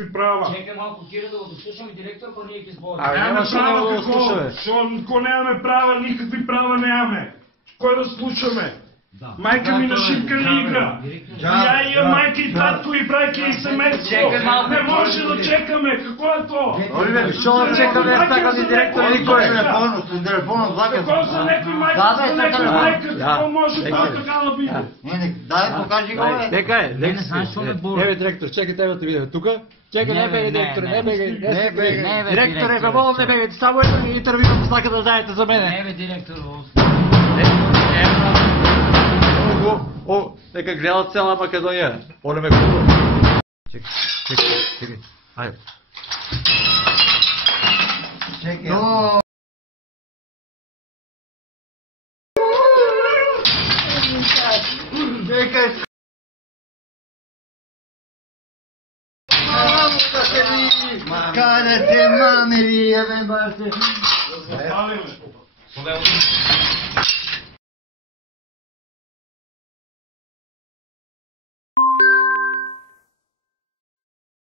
никакви права. Чекай малко, Кире, да го слушаме директор, па ние ги сборим. Нямаме права какво нямаме права, никакви права нямаме. Кой да слушаме? Майка ми на шипка не игра. Я и майка и татко и браки и семейство. Не може да чекаме. Какво е то? Оливер, що да чекаме? Аз така ни директор никой. Телефона влага. Какво за някой майка? За някой майка? Какво може това така да биде? Дай, покажи го, бе. Нека е, нека си. Ебе, директор, чекай тебе да видя тук. Чекай, не бегай, директор, не бегай. Директор е бе, не бегай. Само едно интервю послака да знаете за мене. Не бе, директор. О, нека гледа цяла Македония. Оле ме хубаво. Чекай. Айде. Чекай. Чекай. Каде те мамери, бе, бате. Запалиме.